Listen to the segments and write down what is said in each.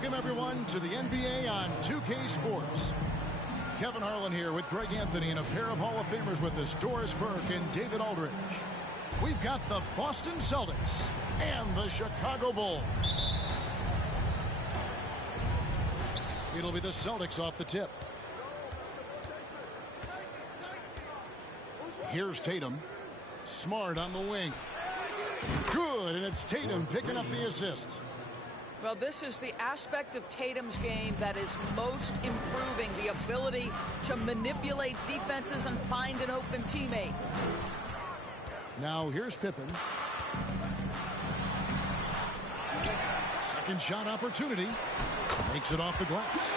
Welcome, everyone, to the NBA on 2K Sports. Kevin Harlan here with Greg Anthony and a pair of Hall of Famers with us, Doris Burke and David Aldridge. We've got the Boston Celtics and the Chicago Bulls. It'll be the Celtics off the tip. Here's Tatum. Smart on the wing. Good, and it's Tatum picking up the assist. Well, this is the aspect of Tatum's game that is most improving, the ability to manipulate defenses and find an open teammate. Now here's Pippen. Second shot opportunity. Makes it off the glass.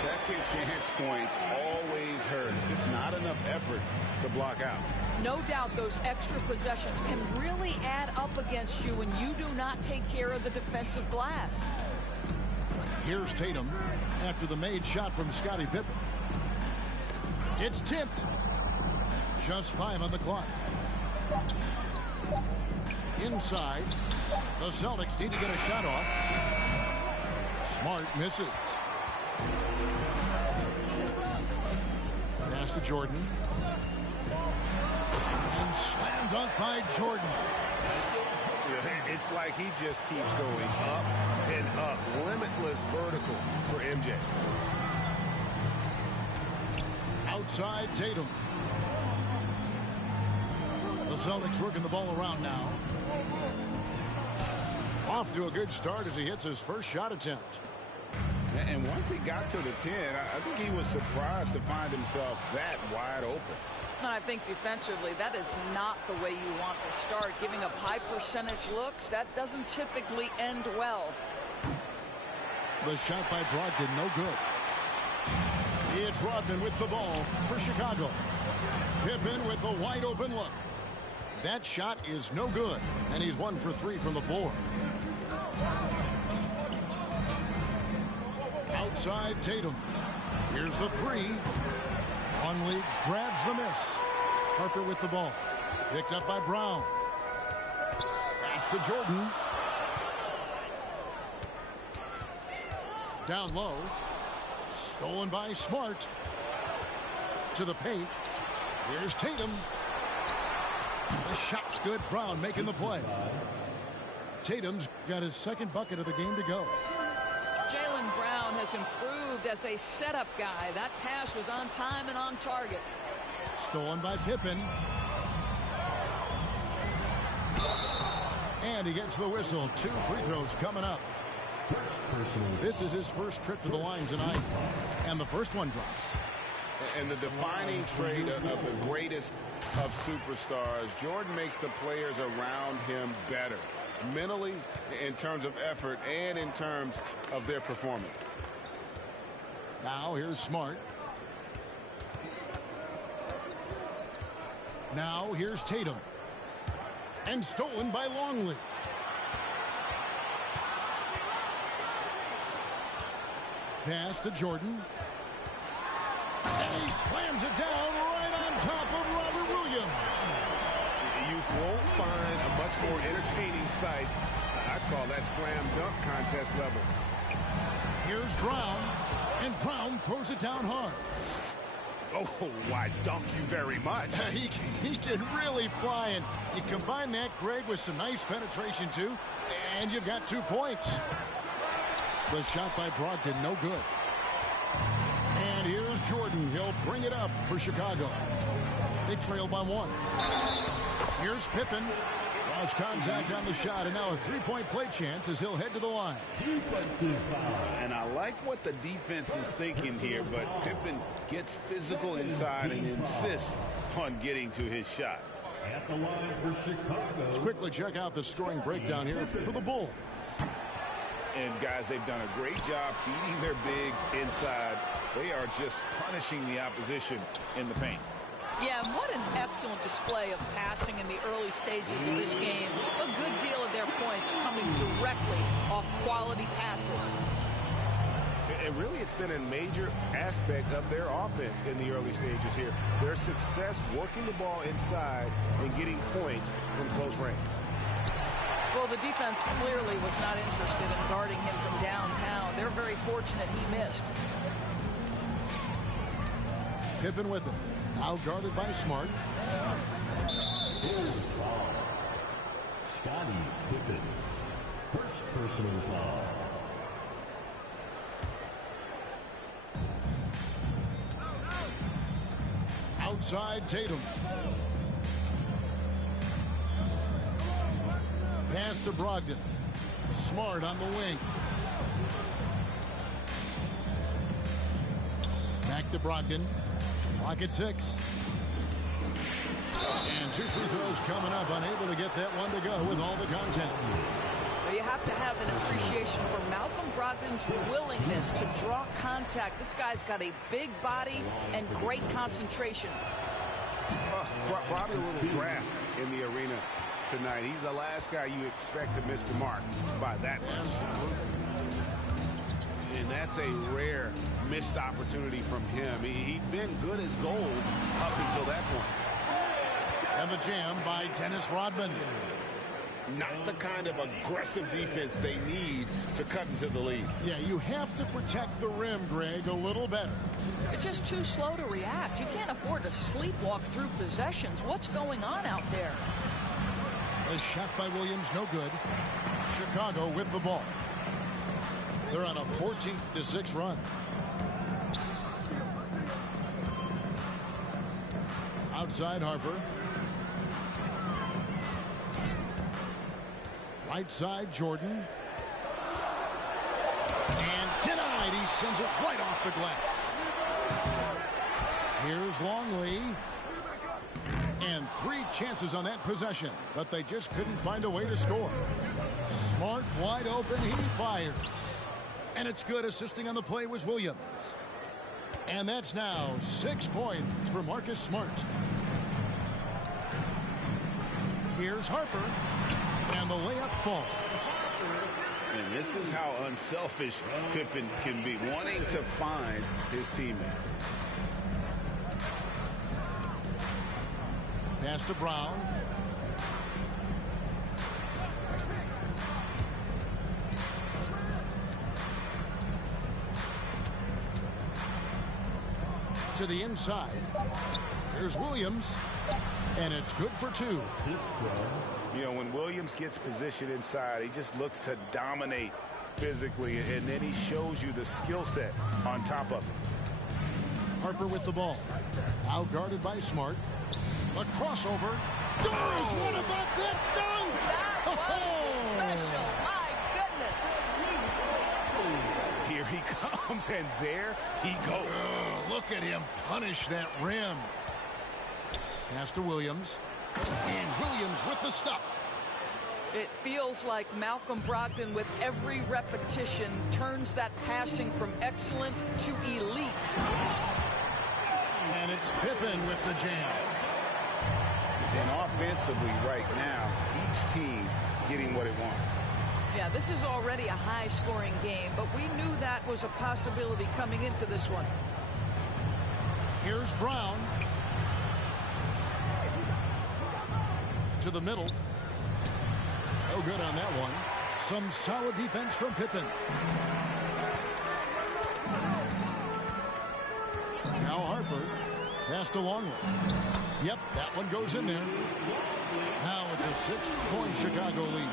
Second chance points always hurt. It's not enough effort to block out. No doubt those extra possessions can really add up against you when you do not take care of the defensive glass. Here's Tatum after the made shot from Scottie Pippen. It's tipped. Just 5 on the clock. Inside. The Celtics need to get a shot off. Smart misses. Pass to Jordan. And slam dunk by Jordan. It's like he just keeps going up and up. Limitless vertical for MJ. Outside Tatum. The Celtics working the ball around now. Off to a good start as he hits his first shot attempt. And once he got to the 10, I think he was surprised to find himself that wide open. I think defensively, that is not the way you want to start. Giving up high percentage looks, that doesn't typically end well. The shot by Brogdon, no good. It's Rodman with the ball for Chicago. Pippen with a wide open look. That shot is no good, and he's 1 for 3 from the floor. Outside Tatum. Here's the 3. Longley grabs the miss. Harper with the ball. Picked up by Brown. Pass to Jordan. Down low. Stolen by Smart. To the paint. Here's Tatum. The shot's good. Brown making the play. Tatum's got his second bucket of the game to go. Jaylen Brown has improved as a setup guy. That pass was on time and on target. Stolen by Pippen. And he gets the whistle. 2 free throws coming up. This is his first trip to the line tonight. And the first one drops. And the defining trait of the greatest of superstars, Jordan makes the players around him better. Mentally, in terms of effort, and in terms of their performance. Now here's Smart. Now here's Tatum. And stolen by Longley. Pass to Jordan. And he slams it down right on top of Robert Williams. You won't find a much more entertaining sight. I call that slam dunk contest level. Here's Brown. And Brown throws it down hard. Oh, why dunk you very much. He can really fly, and you combine that, Greg, with some nice penetration too, and you've got 2 points. The shot by Brogdon, no good. And here's Jordan. He'll bring it up for Chicago. They trail by 1. Here's Pippen. Cross contact on the shot, and now a 3-point play chance as he'll head to the line. And I like what the defense is thinking here, but Pippen gets physical inside and insists on getting to his shot. At the line for Chicago. Let's quickly check out the scoring breakdown here for the Bulls. And guys, they've done a great job feeding their bigs inside. They are just punishing the opposition in the paint. Yeah, and what an excellent display of passing in the early stages of this game. A good deal of their points coming directly off quality passes. And really, it's been a major aspect of their offense in the early stages here. Their success working the ball inside and getting points from close range. Well, the defense clearly was not interested in guarding him from downtown. They're very fortunate he missed. Pippen with it. Now guarded by Smart. Scottie Pippen. First personal foul. Outside Tatum. Pass to Brogdon. Smart on the wing. Back to Brogdon. Clock at 6. And 2 free throws coming up. Unable to get that one to go with all the contact. Well, you have to have an appreciation for Malcolm Brogdon's willingness to draw contact. This guy's got a big body and great concentration. Probably a little draft in the arena tonight. He's the last guy you expect to miss the mark by that much. And that's a rare missed opportunity from him. He'd been good as gold up until that point. And the jam by Dennis Rodman. Not the kind of aggressive defense they need to cut into the lead. Yeah, you have to protect the rim, Greg, a little better. You're just too slow to react. You can't afford to sleepwalk through possessions. What's going on out there? A shot by Williams, no good. Chicago with the ball. They're on a 14-6 run. Outside Harper. Right side Jordan. And denied. He sends it right off the glass. Here's Longley. And 3 chances on that possession, but they just couldn't find a way to score. Smart wide open. He fires. And it's good. Assisting on the play was Williams. And that's now 6 points for Marcus Smart. Here's Harper. And the layup falls. And this is how unselfish Pippen can be, wanting to find his teammate. Pass to Brown. To the inside. Here's Williams. And it's good for 2. You know, when Williams gets positioned inside, he just looks to dominate physically, and then he shows you the skill set on top of it. Harper with the ball. Out guarded by Smart. A crossover. Doris, what about that dunk? That was special. My goodness. Here he comes, and there he goes. Look at him punish that rim. Pass to Williams. And Williams with the stuff. It feels like Malcolm Brogdon, with every repetition, turns that passing from excellent to elite. And it's Pippen with the jam. And offensively right now, each team getting what it wants. Yeah, this is already a high-scoring game, but we knew that was a possibility coming into this one. Here's Brown. To the middle. No good on that one. Some solid defense from Pippen. Now Harper. Pass to Longley. Yep, that one goes in there. Now it's a 6-point Chicago lead.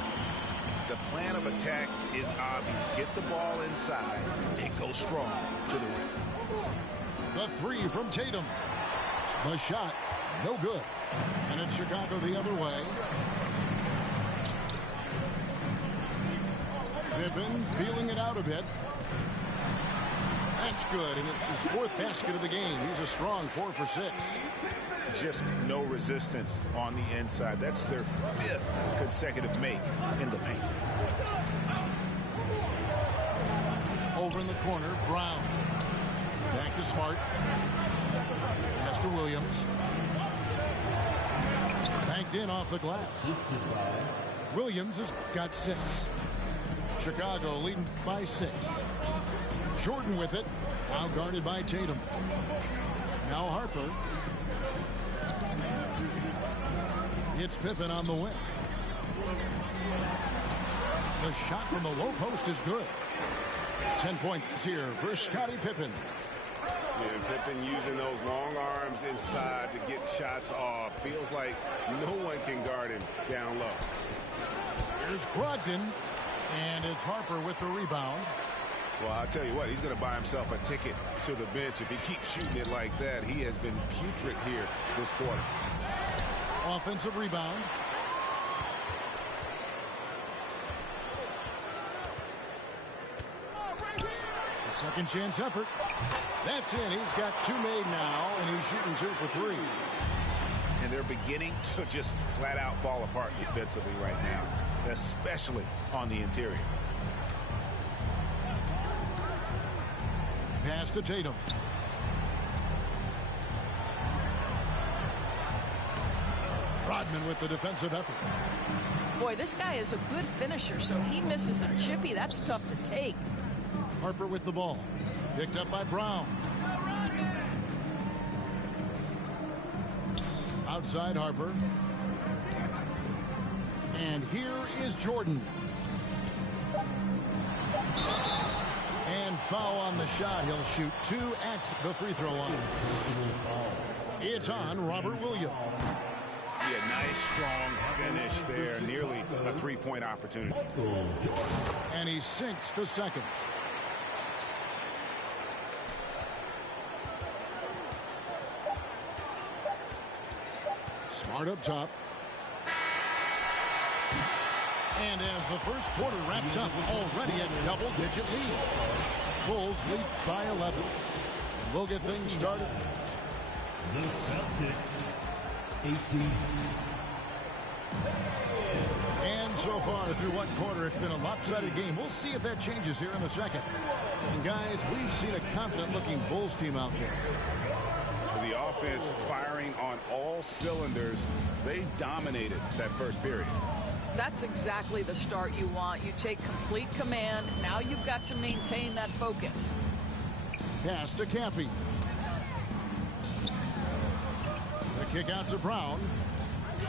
The plan of attack is obvious. Get the ball inside and go strong to the rim. The 3 from Tatum. The shot, no good. And it's Chicago the other way. Pippen feeling it out a bit. That's good, and it's his 4th basket of the game. He's a strong 4 for 6. Just no resistance on the inside. That's their 5th consecutive make in the paint. Over in the corner, Brown. Back to Smart. Pass to Williams. Banked in off the glass. Williams has got 6. Chicago leading by 6. Jordan with it. Now guarded by Tatum. Now Harper. It's Pippen on the wing. The shot from the low post is good. 10 points here for Scottie Pippen. Yeah, Pippen using those long arms inside to get shots off. Feels like no one can guard him down low. Here's Brogdon, and it's Harper with the rebound. Well, I'll tell you what, he's going to buy himself a ticket to the bench if he keeps shooting it like that. He has been putrid here this quarter. Offensive rebound. A second chance effort. That's in. He's got two made now, and he's shooting 2 for 3. And they're beginning to just flat out fall apart defensively right now, especially on the interior. Pass to Tatum. Rodman with the defensive effort. Boy, this guy is a good finisher, so he misses a chippy. That's tough to take. Harper with the ball. Picked up by Brown. Outside Harper. And here is Jordan. And foul on the shot. He'll shoot 2 at the free throw line. It's on Robert Williams. Yeah, nice, strong finish there. Nearly a 3-point opportunity. And he sinks the second. Smart up top. And as the first quarter wraps up, already a double-digit lead. Bulls lead by 11. And we'll get things started. The Celtics, 18. And so far through one quarter, it's been a lopsided game. We'll see if that changes here in the second. And guys, we've seen a confident-looking Bulls team out there. The offense firing on all cylinders. They dominated that first period. That's exactly the start you want. You take complete command. Now you've got to maintain that focus. Pass to Caffey. The kick out to Brown.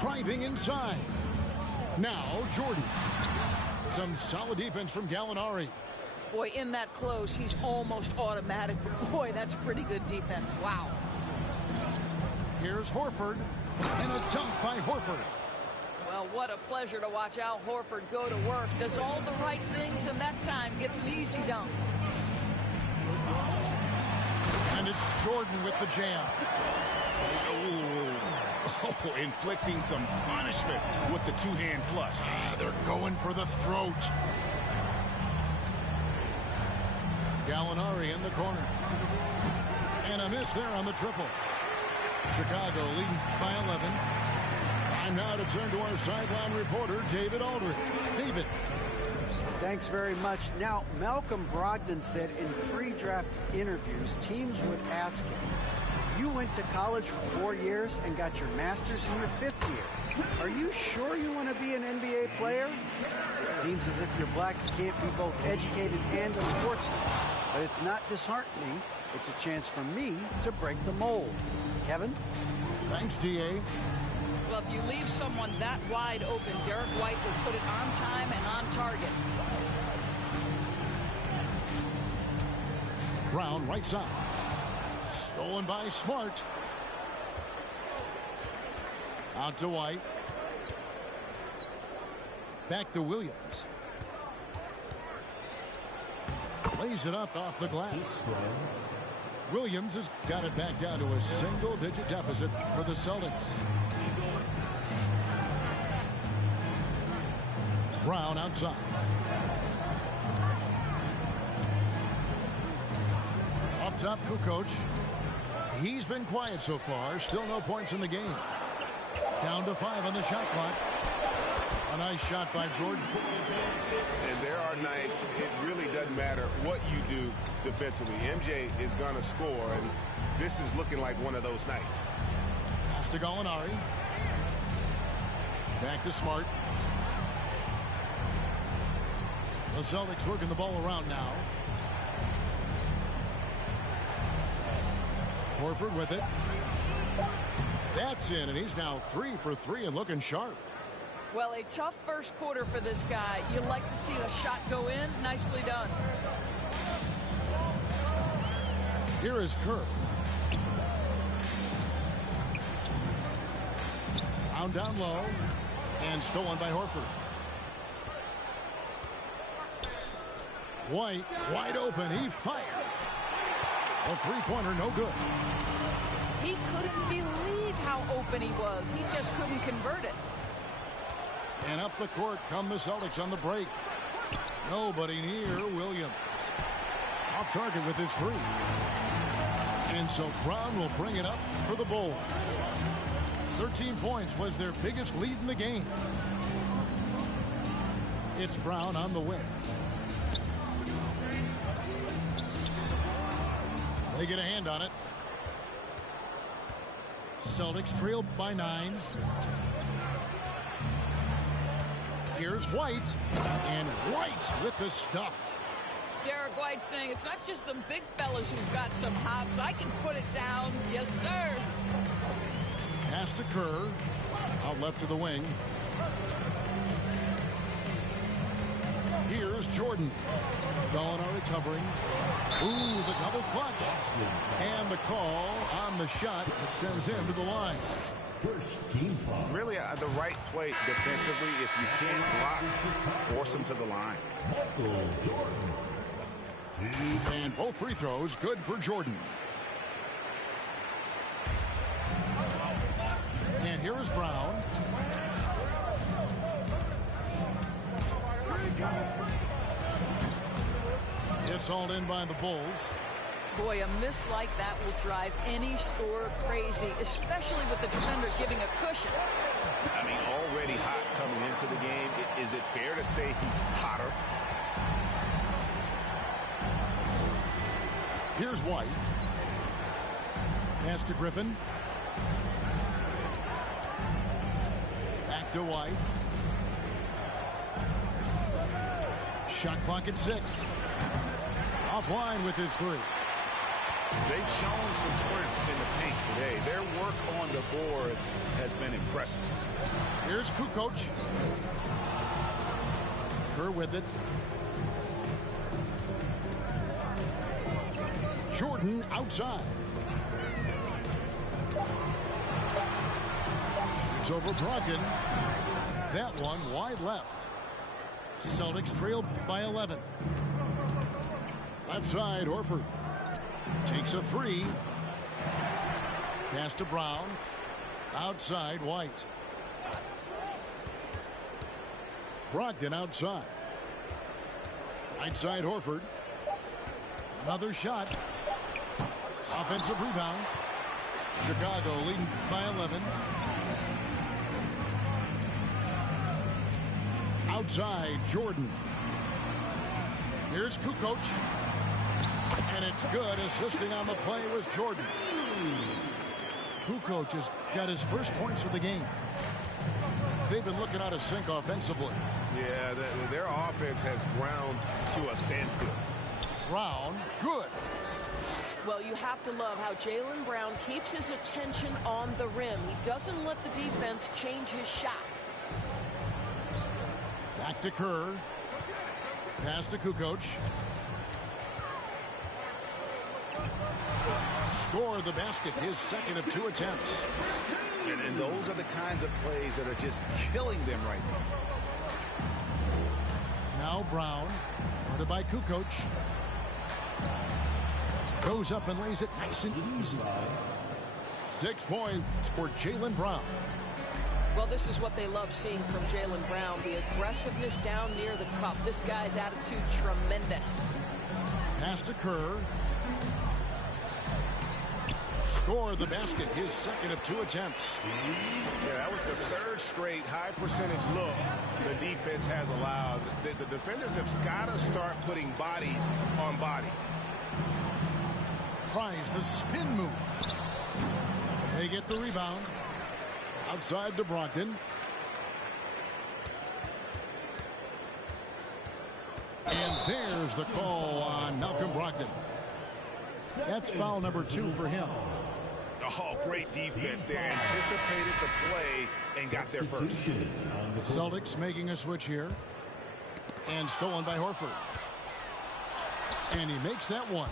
Driving inside. Now Jordan. Some solid defense from Gallinari. Boy, in that close, he's almost automatic. Boy, that's pretty good defense. Wow. Here's Horford. And a dunk by Horford. Well, what a pleasure to watch Al Horford go to work. Does all the right things, and that time gets an easy dunk. And it's Jordan with the jam. Oh, inflicting some punishment with the two-hand flush. They're going for the throat. Gallinari in the corner. And a miss there on the triple. Chicago leading by 11. Time now to turn to our sideline reporter, David Aldridge. David. Thanks very much. Now, Malcolm Brogdon said in pre-draft interviews, teams would ask him, you went to college for 4 years and got your master's in your 5th year. Are you sure you want to be an NBA player? It seems as if you're black, you can't be both educated and a sportsman. But it's not disheartening. It's a chance for me to break the mold. Kevin? Thanks, D.A. Well, if you leave someone that wide open, Derek White will put it on time and on target. Brown right side. Stolen by Smart. Out to White. Back to Williams. Lays it up off the glass. Williams has got it back down to a single-digit deficit for the Celtics. Brown outside. Up top, Kukoc. He's been quiet so far. Still no points in the game. Down to 5 on the shot clock. A nice shot by Jordan. And there are nights it really doesn't matter what you do defensively. MJ is going to score, and this is looking like one of those nights. Pass to Gallinari. Back to Smart. The Celtics working the ball around now. Horford with it. That's in, and he's now 3 for 3 and looking sharp. Well, a tough first quarter for this guy. You like to see the shot go in. Nicely done. Here is Kerr. Found down low and stolen by Horford. White wide open. He fires. A three-pointer, no good. He couldn't believe how open he was. He just couldn't convert it. And up the court come the Celtics on the break. Nobody near Williams. Off target with his three. And so Brown will bring it up for the Bulls. 13 points was their biggest lead in the game. It's Brown on the wing. They get a hand on it. Celtics trail by 9. Here's White. And White with the stuff. Derek White saying it's not just the big fellas who've got some hops. I can put it down. Yes, sir. Pass to Kerr. Out left to the wing. Here's Jordan. Gallinari recovering. Ooh, the double clutch. And the call on the shot that sends him to the line. First team foul. Really, the right play defensively. If you can't block, force him to the line. Michael Jordan. And both free throws good for Jordan. And here is Brown. It's hauled in by the Bulls. Boy, a miss like that will drive any scorer crazy, especially with the defender giving a cushion. I mean, already hot coming into the game. Is it fair to say he's hotter? Here's White. Pass to Griffin. Back to White. Shot clock at 6. Offline with his three. They've shown some strength in the paint today. Their work on the boards has been impressive. Here's Kukoc. Kerr with it. Jordan outside. Shoots over Brogdon. That one wide left. Celtics trail by 11. Left side, Horford. Takes a three. Pass to Brown. Outside, White. Brogdon outside. Right side, Horford. Another shot. Offensive rebound. Chicago leading by 11. Outside, Jordan. Here's Kukoc. And it's good. Assisting on the play was Jordan. Kukoc has got his first points of the game. They've been looking out of sync offensively. Yeah, their offense has ground to a standstill. Brown, good. Well, you have to love how Jaylen Brown keeps his attention on the rim. He doesn't let the defense change his shot. Back to Kerr. Pass to Kukoc. Score the basket, his second of 2 attempts. And those are the kinds of plays that are just killing them right now. Now Brown, guarded by Kukoc. Goes up and lays it nice and easy. 6 points for Jaylen Brown. Well, this is what they love seeing from Jaylen Brown. The aggressiveness down near the cup. This guy's attitude, tremendous. Pass to Kerr. Score the basket, his second of 2 attempts. Yeah, that was the 3rd straight high percentage look the defense has allowed. The defenders have got to start putting bodies on bodies. Tries the spin move. They get the rebound. Outside to Brogdon. And there's the call on Malcolm Brogdon. That's foul number 2 for him. Oh, great defense there. Anticipated the play and got there first. Celtics making a switch here. And stolen by Horford. And he makes that one.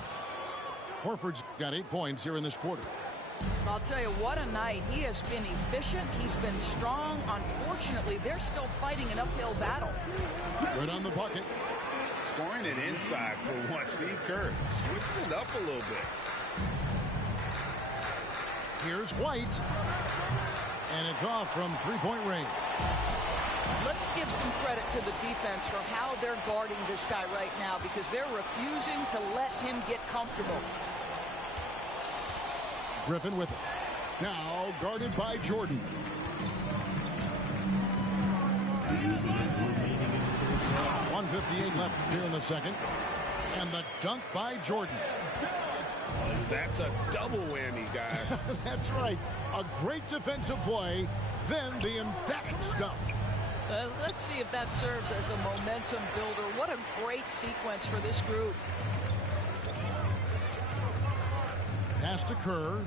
Horford's got 8 points here in this quarter. I'll tell you, what a night. He has been efficient. He's been strong. Unfortunately, they're still fighting an uphill battle. Good on the bucket. Scoring it inside for once. Steve Kerr switching it up a little bit. Here's White. And it's off from three-point range. Let's give some credit to the defense for how they're guarding this guy right now, because they're refusing to let him get comfortable. Griffin with it. Now guarded by Jordan. .158 left here in the second. And the dunk by Jordan. That's a double whammy, guys. That's right. A great defensive play, then the emphatic stuff. Let's see if that serves as a momentum builder. What a great sequence for this group. Pass to Kerr.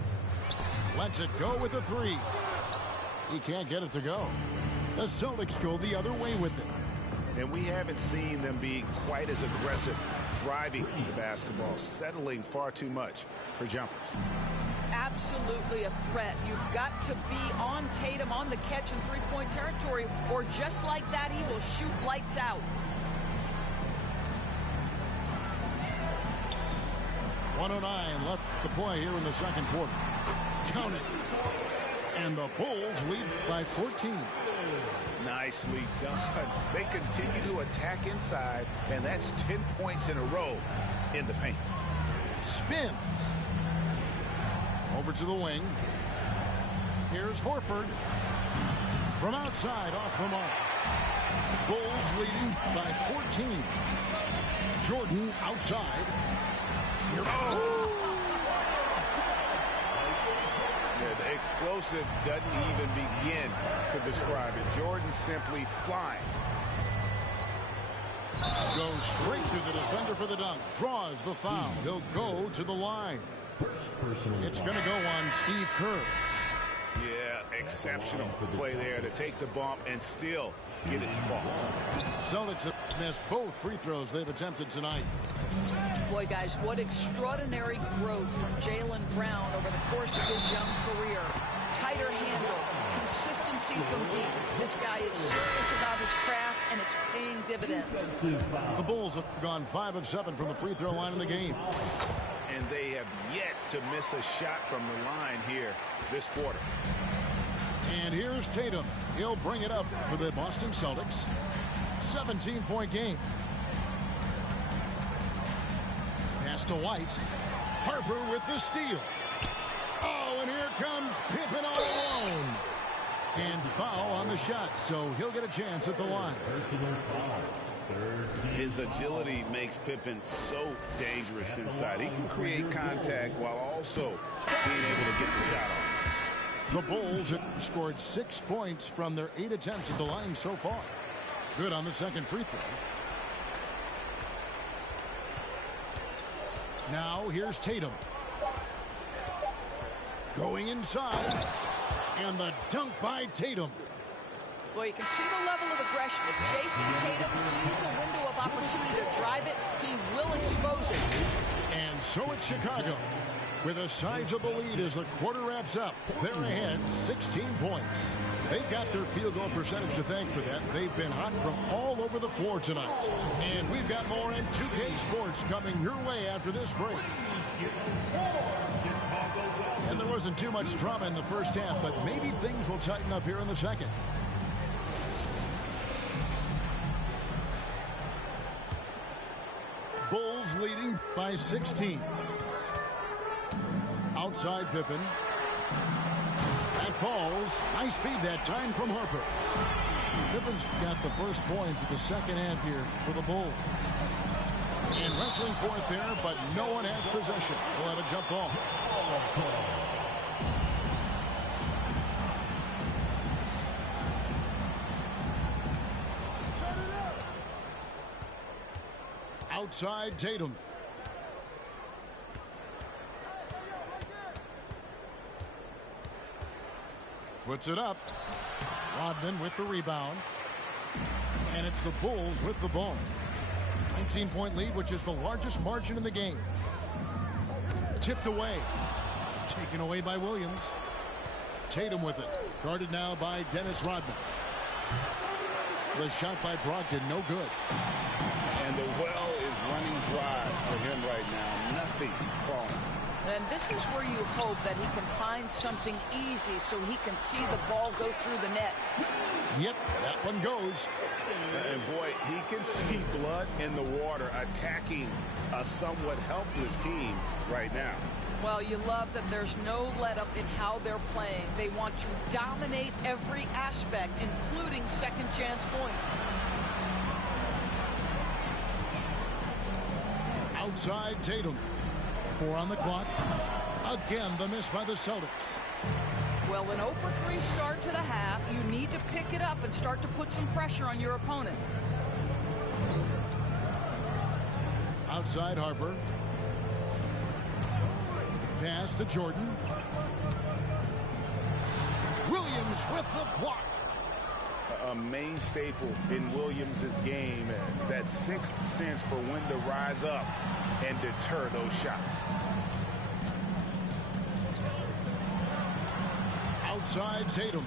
Lets it go with a three. He can't get it to go. The Celtics go the other way with it. And we haven't seen them be quite as aggressive driving the basketball, settling far too much for jumpers. Absolutely a threat. You've got to be on Tatum on the catch in three-point territory, or just like that, he will shoot lights out. .109 left to play here in the second quarter. Count it. And the Bulls lead by 14. Nicely done. They continue to attack inside, and that's 10 points in a row in the paint. Spins. Over to the wing. Here's Horford. From outside, off the mark. Bulls leading by 14. Jordan outside. Yeah, the explosive doesn't even begin to describe it. Jordan simply flying. Goes straight to the defender for the dunk. Draws the foul. He'll go to the line. It's going to go on Steve Kerr. Yeah, exceptional play there to take the bump and still get it to fall. Celtics have missed both free throws they've attempted tonight. Boy, guys, what extraordinary growth from Jaylen Brown over the course of his young career. Tighter handle, consistency from deep. This guy is serious about his craft, and it's paying dividends. The Bulls have gone 5 of 7 from the free throw line in the game. And they have yet to miss a shot from the line here this quarter. And here's Tatum. He'll bring it up for the Boston Celtics. 17-point game. Pass to White. Harper with the steal. Oh, and here comes Pippen all alone. And foul on the shot, so he'll get a chance at the line. His agility makes Pippen so dangerous inside. He can create contact while also being able to get the shot off. The Bulls have scored 6 points from their 8 attempts at the line so far. Good on the second free throw. Now here's Tatum. Going inside. And the dunk by Tatum. Well, you can see the level of aggression. If Jason Tatum sees a window of opportunity to drive it, he will expose it. And so it's Chicago. With a sizable lead as the quarter wraps up. They're ahead 16 points. They've got their field goal percentage to thank for that. They've been hot from all over the floor tonight. And we've got more in 2K Sports coming your way after this break. And there wasn't too much drama in the first half, but maybe things will tighten up here in the second. Bulls leading by 16. Outside Pippen. That falls. Nice feed that time from Harper. Pippen's got the first points of the second half here for the Bulls. And wrestling for it there, but no one has possession. We'll have a jump ball. Outside Tatum. Puts it up. Rodman with the rebound. And it's the Bulls with the ball. 19-point lead, which is the largest margin in the game. Tipped away. Taken away by Williams. Tatum with it. Guarded now by Dennis Rodman. The shot by Brogdon, no good. And the well is running dry for him right now. Nothing falling. And this is where you hope that he can find something easy so he can see the ball go through the net. Yep, that one goes. And boy, he can see blood in the water attacking a somewhat helpless team right now. Well, you love that there's no let-up in how they're playing. They want to dominate every aspect, including second-chance points. Outside Tatum. 4 on the clock. Again, the miss by the Celtics. Well, an 0-for-3 start to the half. You need to pick it up and start to put some pressure on your opponent. Outside Harper. Pass to Jordan. Williams with the block. A main staple in Williams' game, that sixth sense for when to rise up and deter those shots. Outside Tatum.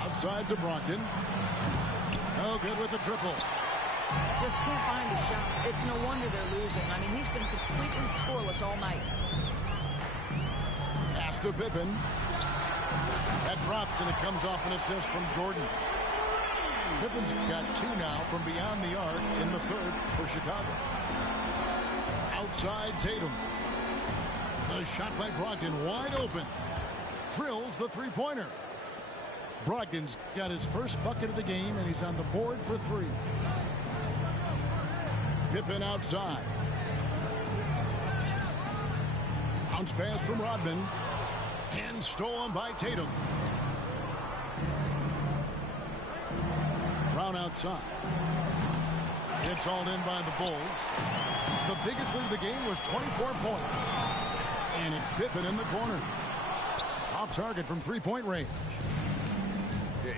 Outside to Brogdon. No good with the triple. Just can't find a shot. It's no wonder they're losing. I mean, he's been completely scoreless all night. Pass to Pippen. That drops and it comes off an assist from Jordan. Pippen's got 2 now from beyond the arc in the third for Chicago. Outside Tatum. The shot by Brogdon wide open. Drills the three-pointer. Brogdon's got his first bucket of the game and he's on the board for 3. Pippen outside. Bounce pass from Rodman. And stolen by Tatum. Brown outside. It's hauled in by the Bulls. The biggest lead of the game was 24 points. And it's Pippen in the corner. Off target from 3-point range.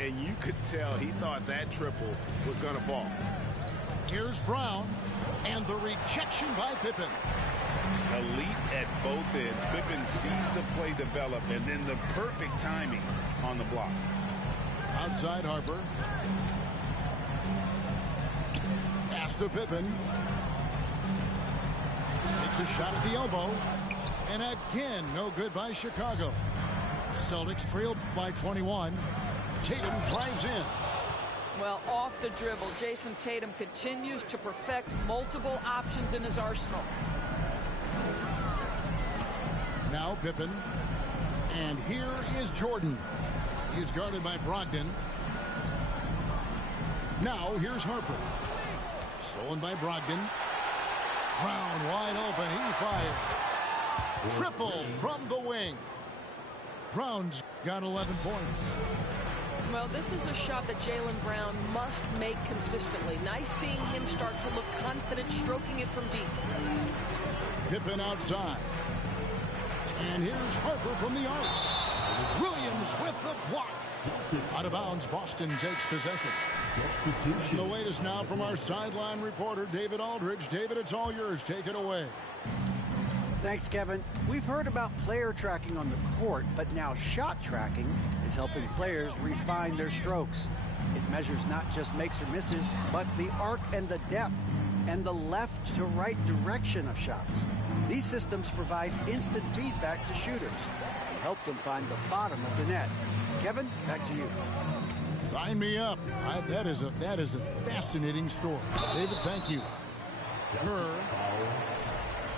And you could tell he thought that triple was going to fall. Here's Brown. And the rejection by Pippen. Elite at both ends. Pippen sees the play develop and then the perfect timing on the block. Outside Harper. Pass to Pippen. Takes a shot at the elbow. And again, no good by Chicago. Celtics trailed by 21. Tatum drives in. Well, off the dribble, Jason Tatum continues to perfect multiple options in his arsenal. Now Pippen. And here is Jordan. He's guarded by Brogdon. Now here's Harper. Stolen by Brogdon. Brown wide open. He fires. Triple from the wing. Brown's got 11 points. Well, this is a shot that Jaylen Brown must make consistently. Nice seeing him start to look confident, stroking it from deep. Pippen outside. And here's Harper from the arc. Williams with the block. Out of bounds, Boston takes possession. And the latest now from our sideline reporter, David Aldridge. David, it's all yours. Take it away. Thanks, Kevin. We've heard about player tracking on the court, but now shot tracking is helping players refine their strokes. It measures not just makes or misses, but the arc and the depth and the left to right direction of shots. These systems provide instant feedback to shooters and help them find the bottom of the net. Kevin, back to you. Sign me up. That is a fascinating story. David, thank you. Kerr.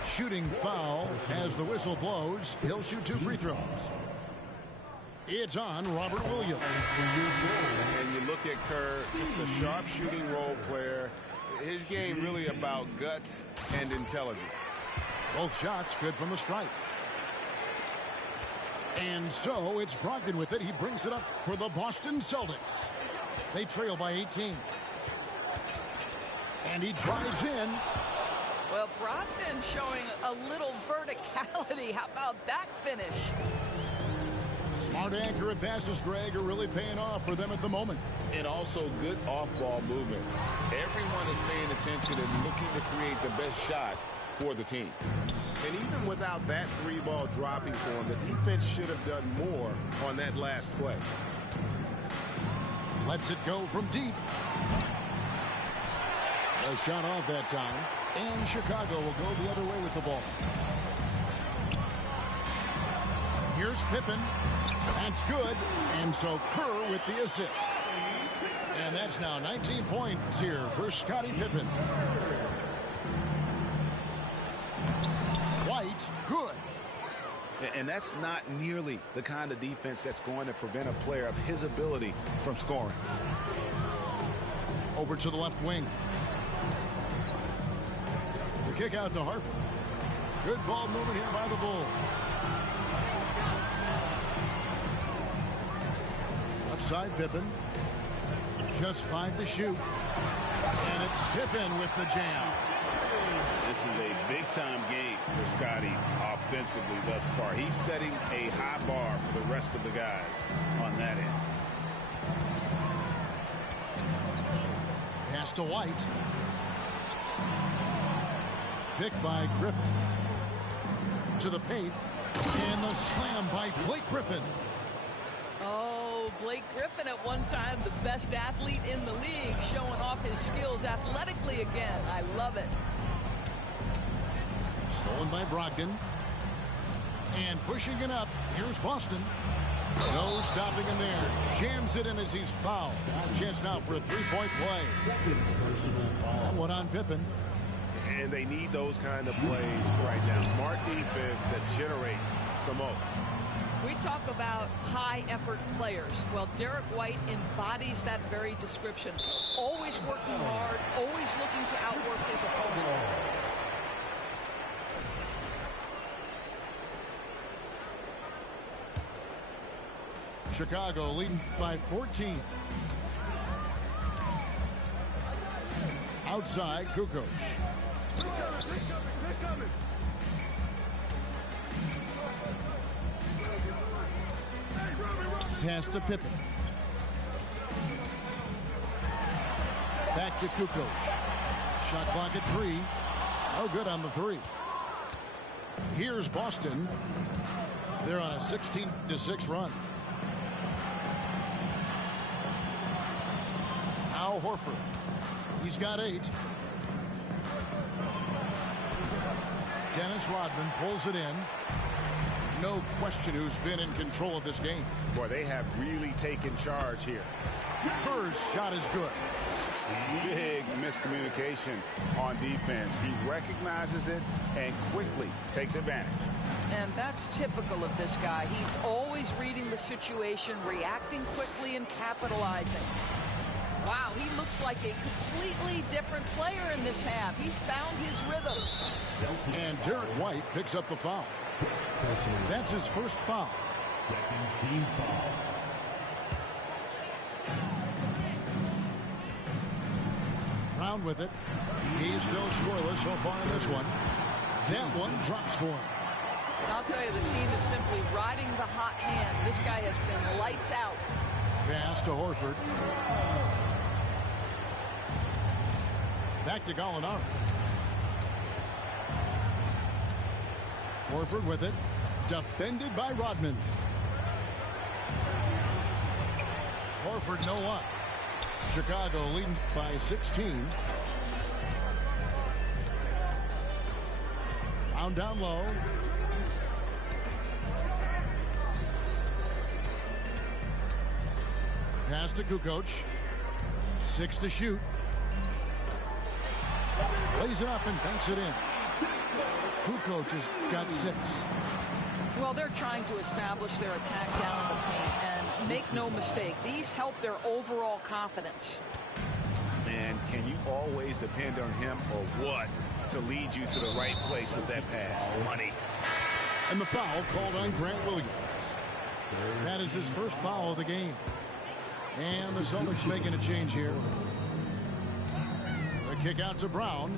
Shooting foul as the whistle blows. He'll shoot 2 free throws. It's on Robert Williams. And you look at Kerr, just a sharp shooting role player. His game really about guts and intelligence. Both shots good from the stripe. And so it's Brogdon with it. He brings it up for the Boston Celtics. They trail by 18. And he drives in. Well, Brogdon showing a little verticality. How about that finish? Smart Smart, accurate passes, Greg, are really paying off for them at the moment. And also good off-ball movement. Everyone is paying attention and looking to create the best shot for the team. And even without that 3-ball dropping for him, the defense should have done more on that last play. Lets it go from deep. A shot off that time. And Chicago will go the other way with the ball. Here's Pippen. That's good. And so Kerr with the assist. And that's now 19 points here for Scottie Pippen. White, good. And that's not nearly the kind of defense that's going to prevent a player of his ability from scoring. Over to the left wing. The kick out to Harper. Good ball movement here by the Bulls. Left side, Pippen. Just 5 to shoot. And it's Pippen with the jam. This is a big-time game for Scottie offensively thus far. He's setting a high bar for the rest of the guys on that end. Pass to White. Picked by Griffin. To the paint. And the slam by Blake Griffin. Oh, Blake Griffin at one time the best athlete in the league, showing off his skills athletically again. I love it. Stolen by Brogdon. And pushing it up. Here's Boston. No stopping him there. Jams it in as he's fouled. Chance now for a three-point play. That one on Pippen. And they need those kind of plays right now. Smart defense that generates some more. We talk about high-effort players. Well, Derek White embodies that very description. Always working hard, always looking to outwork his opponent. Chicago leading by 14. Outside, Kukoc. Pass to Pippen. Back to Kukoc. Shot clock at 3. Oh, good on the 3. Here's Boston. They're on a 16-6 run. Al Horford. He's got 8. Dennis Rodman pulls it in. No question who's been in control of this game. Boy, they have really taken charge here. Kerr's shot is good. Big miscommunication on defense. He recognizes it and quickly takes advantage. And that's typical of this guy. He's always reading the situation, reacting quickly, and capitalizing. Wow, he looks like a completely different player in this half. He's found his rhythm. And Derek White picks up the foul. That's his first foul. Second team foul. Brown with it. He's still scoreless so far in this one. That one drops for him. I'll tell you, the team is simply riding the hot hand. This guy has been lights out. Pass to Horford. Back to Gallinari. Horford with it. Defended by Rodman. Horford no luck. Chicago leading by 16. Brown down low. Pass to Kukoc. 6 to shoot. Lays it up and banks it in. Kukoc has got 6. Well, they're trying to establish their attack down in the paint, and make no mistake, these help their overall confidence. And can you always depend on him or what to lead you to the right place with that pass? Money. And the foul called on Grant Williams. That is his first foul of the game. And the Celtics making a change here. The kick out to Brown.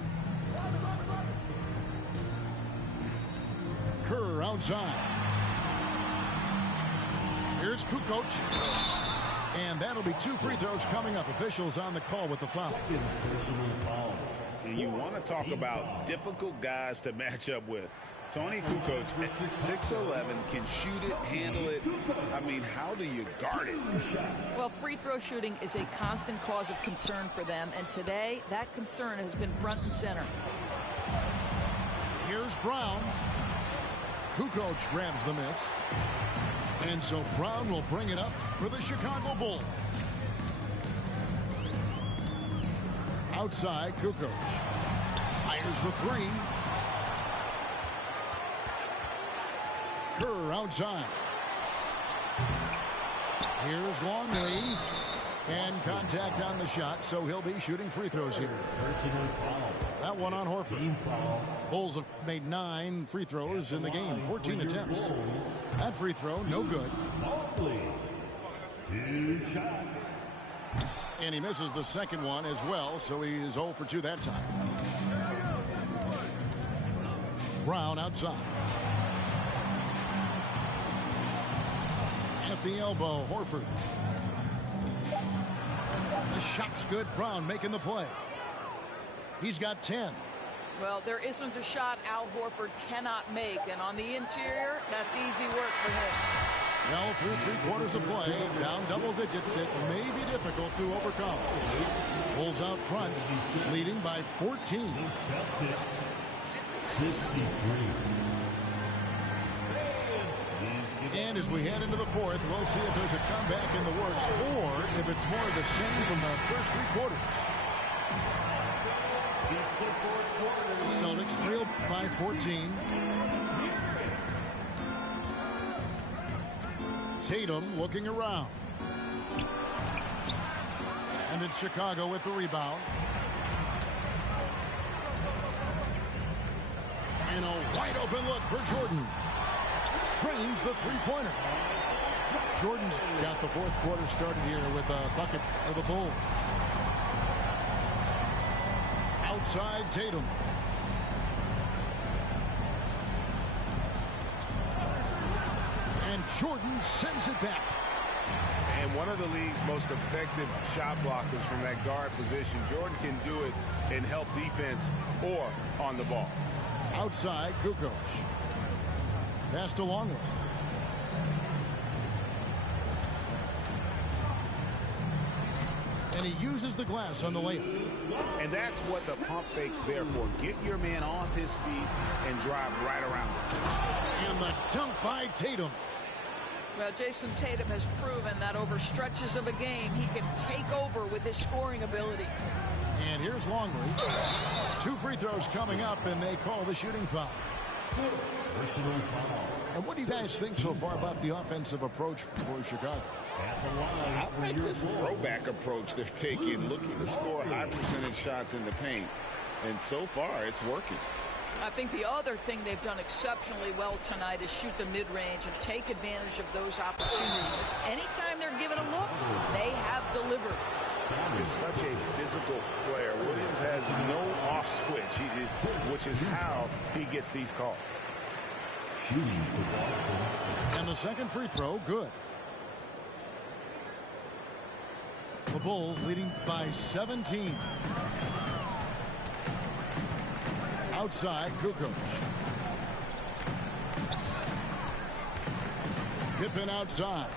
Kerr outside. Here's Kukoc. And that'll be 2 free throws coming up. Officials on the call with the foul. And you want to talk about difficult guys to match up with. Tony Kukoc at 6'11", can shoot it, handle it. I mean, how do you guard it? Well, free throw shooting is a constant cause of concern for them, and today that concern has been front and center. Here's Brown. Kukoc grabs the miss. And so Brown will bring it up for the Chicago Bulls. Outside, Kukoc fires the 3. Kerr outside. Here's Longley. And contact on the shot, so he'll be shooting free throws here. That one on Horford. Bulls have made 9 free throws in the game, 14 attempts. That free throw, no good. 2 shots. And he misses the second one as well, so he is 0 for 2 that time. Brown outside. At the elbow, Horford. The shot's good. Brown making the play. He's got 10. Well, there isn't a shot Al Horford cannot make, and on the interior, that's easy work for him. Well, through 3/4 of play, down double digits, it may be difficult to overcome. Bulls out front, leading by 14. Celtics 63. And as we head into the 4th, we'll see if there's a comeback in the works or if it's more of the same from the first 3 quarters. Celtics trail by 14. Tatum looking around. And it's Chicago with the rebound. And a wide open look for Jordan. Trains the 3-pointer. Jordan's got the 4th quarter started here with a bucket for the Bulls. Outside Tatum. And Jordan sends it back. And one of the league's most effective shot blockers from that guard position. Jordan can do it in help defense or on the ball. Outside Kukoc. Pass to Longley. And he uses the glass on the layup. And that's what the pump fake's there for. Get your man off his feet and drive right around him. And the dunk by Tatum. Well, Jason Tatum has proven that over stretches of a game, he can take over with his scoring ability. And here's Longley. 2 free throws coming up, and they call the shooting foul. Personal foul. And what do you guys think so far about the offensive approach for Chicago? I like this throwback approach they're taking, looking to score high percentage shots in the paint. And so far, it's working. I think the other thing they've done exceptionally well tonight is shoot the mid-range and take advantage of those opportunities. Anytime they're given a look, they have delivered. Is such a physical player. Williams has no off switch, which is how he gets these calls. Shooting for Boston. And the second free throw, good. The Bulls leading by 17. Outside, Kukoc. Pippen outside.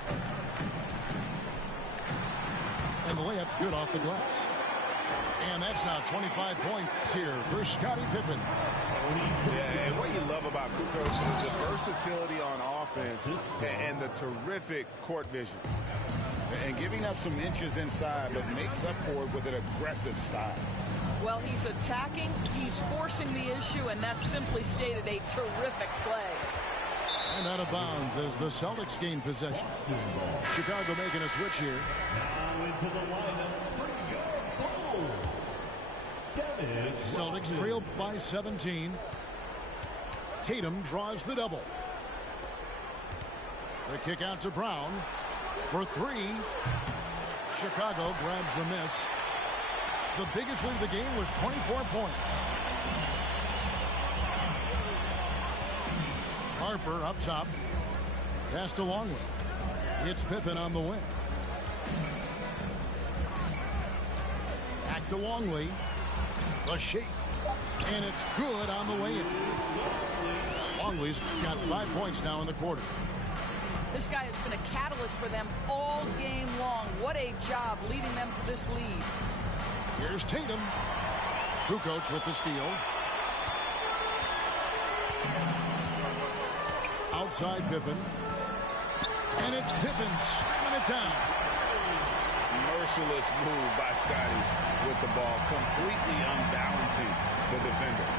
And the layup's good off the glass. And that's now 25 points here for Scottie Pippen. Yeah, and what you love about Kukoc is the versatility on offense and the terrific court vision. And giving up some inches inside, but makes up for it with an aggressive style. Well, he's attacking, he's forcing the issue, and that's simply stated a terrific play. And out of bounds as the Celtics gain possession. Chicago making a switch here. Now into the lineup for your Bulls. Dennis Celtics Rodman. trail by 17. Tatum draws the double. The kick out to Brown for 3. Chicago grabs the miss. The biggest lead of the game was 24 points. Harper up top. Pass to Longley. It's Pippen on the wing. Back to Longley. The shake. And it's good on the way in. Longley's got 5 points now in the quarter. This guy has been a catalyst for them all game long. What a job leading them to this lead. Here's Tatum. Kukoc with the steal. Outside Pippen. And it's Pippen slamming it down. Merciless move by Scotty with the ball, completely unbalancing the defender.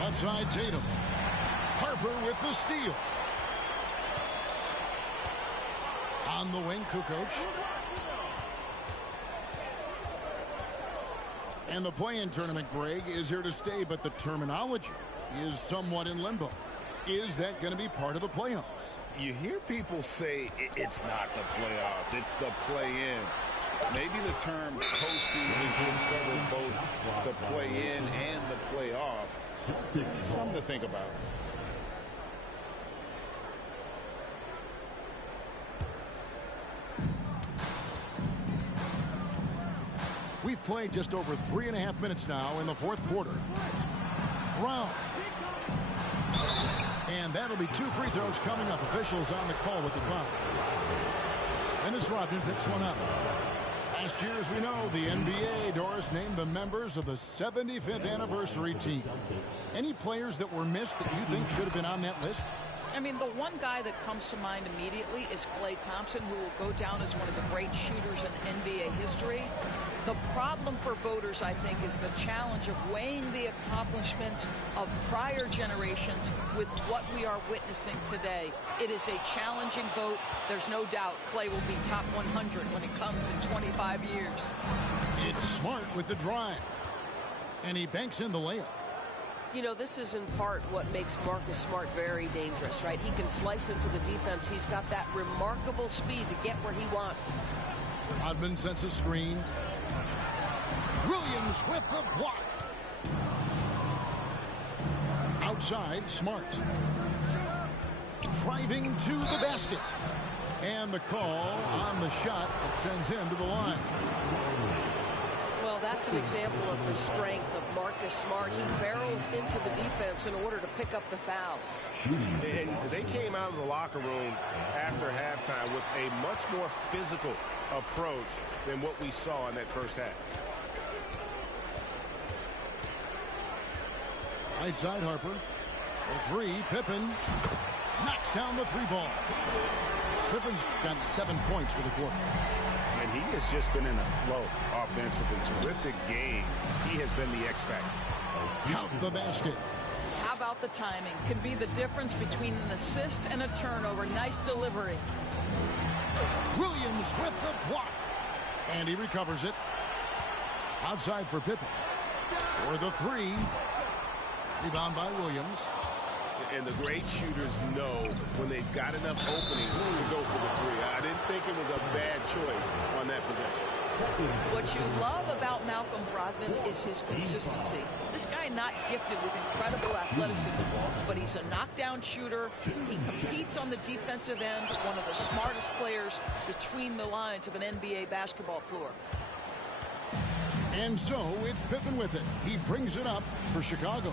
Left side Tatum. Harper with the steal. On the wing, Kukoc. And the play-in tournament, Greg, is here to stay, but the terminology is somewhat in limbo. Is that going to be part of the playoffs? You hear people say it's not the playoffs, it's the play-in. Maybe the term postseason should cover both the play-in and the playoff. Something to think about. We've played just over 3.5 minutes now in the fourth quarter. Brown. And that'll be 2 free throws coming up. Officials on the call with the foul. Dennis Rodman picks one up. Last year, as we know, the NBA, Doris, named the members of the 75th anniversary team. Any players that were missed that you think should have been on that list? I mean, the one guy that comes to mind immediately is Klay Thompson, who will go down as one of the great shooters in NBA history. The problem for voters, I think, is the challenge of weighing the accomplishments of prior generations with what we are witnessing today. It is a challenging vote. There's no doubt Klay will be top 100 when it comes in 25 years. It's Smart with the drive. And he banks in the layup. You know, this is in part what makes Marcus Smart very dangerous, right? He can slice into the defense. He's got that remarkable speed to get where he wants. Rodman sends a screen. Williams with the block. Outside, Smart. Driving to the basket. And the call on the shot that sends him to the line. Well, that's an example of the strength of Marcus Smart. He barrels into the defense in order to pick up the foul. And they came out of the locker room after halftime with a much more physical approach than what we saw in that first half. Right side, Harper. For 3, Pippen knocks down the 3 ball. Pippen's got 7 points for the quarter. And he has just been in a flow offensively. Terrific game. He has been the X factor. Count the basket. How about the timing? Can be the difference between an assist and a turnover. Nice delivery. Williams with the block. And he recovers it. Outside for Pippen. For the 3. Rebound by Williams. And the great shooters know when they've got enough opening to go for the 3. I didn't think it was a bad choice on that possession. What you love about Malcolm Brogdon is his consistency. This guy not gifted with incredible athleticism, but he's a knockdown shooter. He competes on the defensive end, one of the smartest players between the lines of an NBA basketball floor. And so it's Pippen with it. He brings it up for Chicago.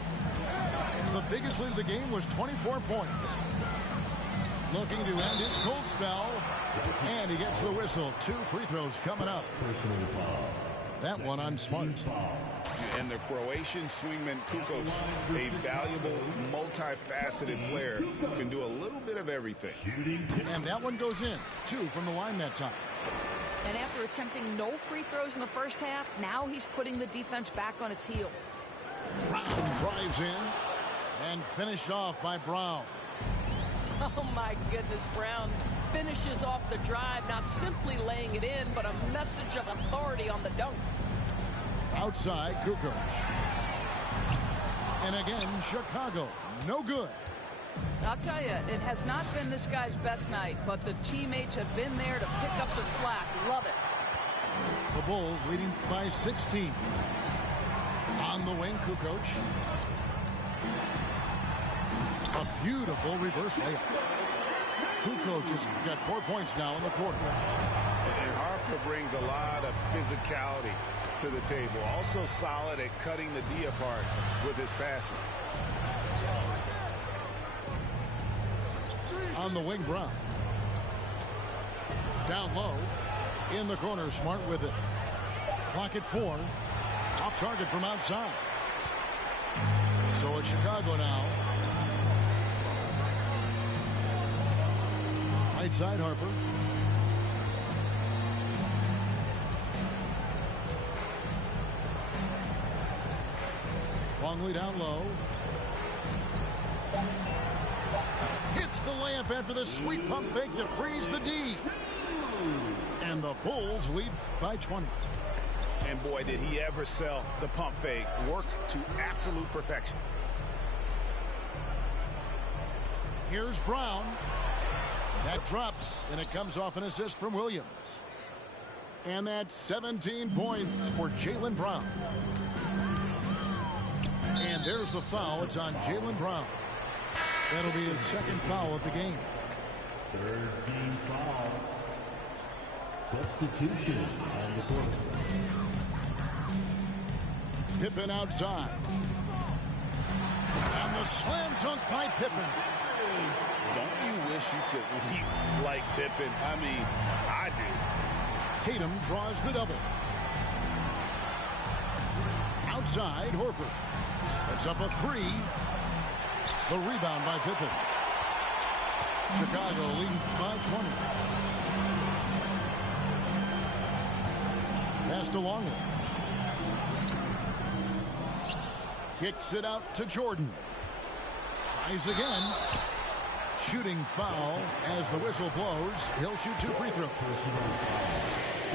The biggest lead of the game was 24 points. Looking to end his cold spell. And he gets the whistle. 2 free throws coming up. That one on Smart. And the Croatian swingman Kukoc, a valuable, multifaceted player who can do a little bit of everything. And that one goes in. 2 from the line that time. And after attempting no free throws in the first half, now he's putting the defense back on its heels. Brown drives in and finished off by Brown. Oh my goodness, Brown finishes off the drive, not simply laying it in, but a message of authority on the dunk. Outside, Kukoc. And again, Chicago, no good. I'll tell you, it has not been this guy's best night, but the teammates have been there to pick up the slack. Love it. The Bulls leading by 16. On the wing, Kukoc. A beautiful reverse layup. Kukoc just got 4 points now in the quarter. And Harper brings a lot of physicality to the table. Also solid at cutting the D apart with his passing. On the wing, Brown. Down low. In the corner, Smart with it. Clock at 4. Off target from outside. So it's Chicago now. Right side, Harper. Longley down low. Hits the layup after the sweet pump fake to freeze the D. And the Bulls lead by 20. And boy, did he ever sell the pump fake. Worked to absolute perfection. Here's Brown. That drops, and it comes off an assist from Williams. And that's 17 points for Jaylen Brown. And there's the foul. It's on Jaylen Brown. That'll be his second foul of the game. Third team foul. Substitution on the court. Pippen outside. And the slam dunk by Pippen. Don't you wish you could leap like Pippen? I mean, I do. Tatum draws the double. Outside, Horford. It's up a 3. The rebound by Pippen. Chicago leading by 20. Pass to Longley. Kicks it out to Jordan. Tries again. Shooting foul as the whistle blows. He'll shoot 2 free throws.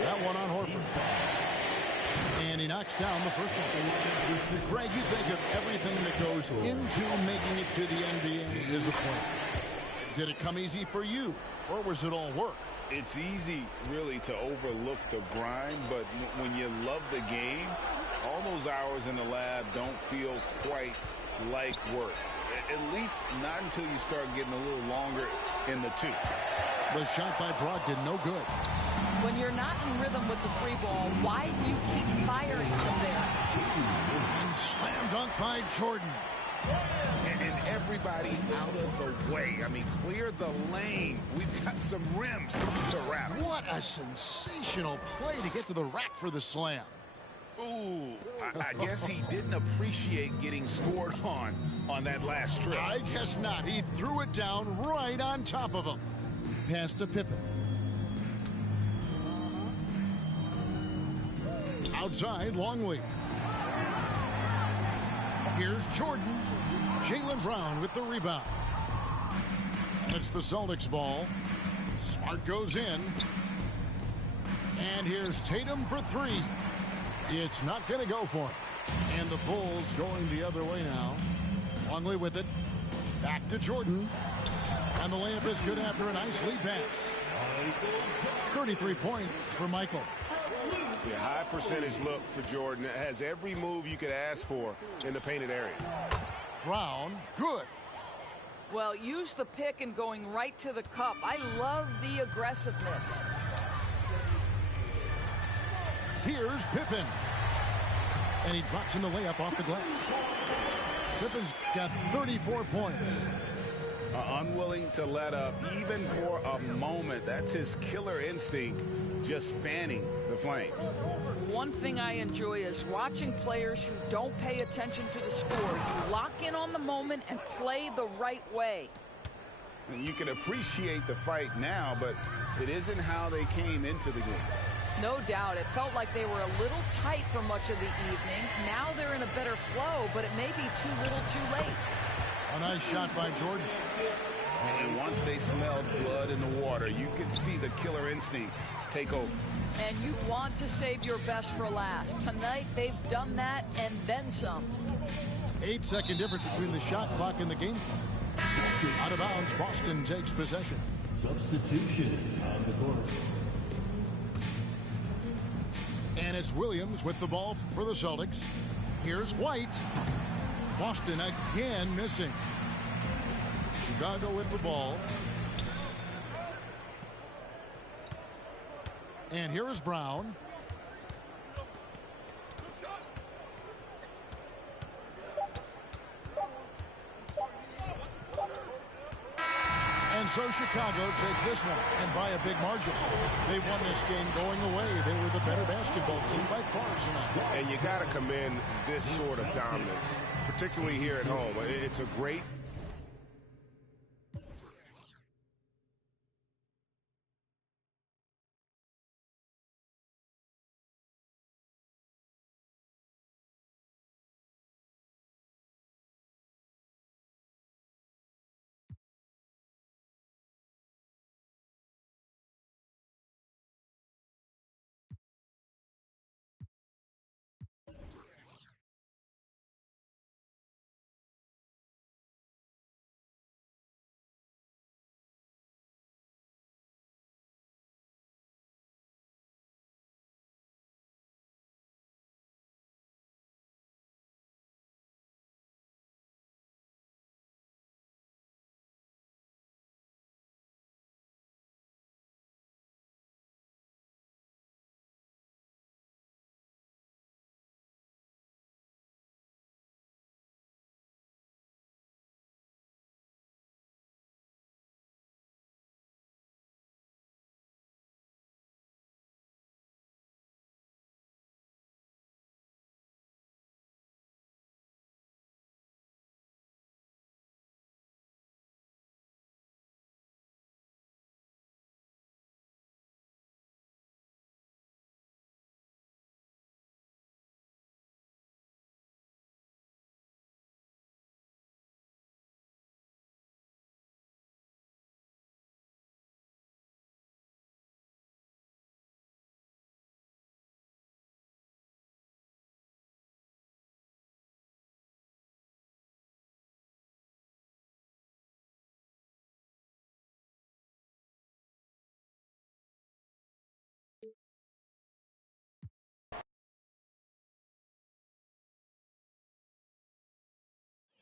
That one on Horford. And he knocks down the first one. Greg, you think of everything that goes into making it to the NBA as a player. Did it come easy for you, or was it all work? It's easy, really, to overlook the grind, but when you love the game, all those hours in the lab don't feel quite like work. At least not until you start getting a little longer in the tooth. The shot by Brogdon, no good. When you're not in rhythm with the 3 ball, why do you keep firing from there? And slam dunk by Jordan. And everybody out of the way. I mean, clear the lane. We've got some rims to wrap. What a sensational play to get to the rack for the slam. Ooh, I guess he didn't appreciate getting scored on that last trip. I guess not. He threw it down right on top of him. Pass to Pippen. Outside, Longley. Here's Jordan. Jaylen Brown with the rebound. And it's the Celtics ball. Smart goes in. And here's Tatum for 3. It's not going to go for him. And the Bulls going the other way now. Longley with it. Back to Jordan. And the layup is good after a nice lead pass. 33 points for Michael. Yeah, high percentage look for Jordan. It has every move you could ask for in the painted area. Brown, good. Well, use the pick and going right to the cup. I love the aggressiveness. Here's Pippen. And he drops in the layup off the glass. Pippen's got 34 points. Unwilling to let up even for a moment. That's his killer instinct, just fanning the flames. One thing I enjoy is watching players who don't pay attention to the score. You lock in on the moment and play the right way. You can appreciate the fight now, but it isn't how they came into the game. No doubt. It felt like they were a little tight for much of the evening. Now they're in a better flow, but it may be too little too late. A nice shot by Jordan. And once they smelled blood in the water, you could see the killer instinct take over. And you want to save your best for last. Tonight, they've done that and then some. 8-second difference between the shot clock and the game clock. Out of bounds, Boston takes possession. Substitution on the court. And it's Williams with the ball for the Celtics. Here's White. Boston again missing. Chicago with the ball. And here is Brown. And so Chicago takes this one, and by a big margin. They won this game going away. They were the better basketball team by far tonight. And you got to commend this sort of dominance, particularly here at home. It's a great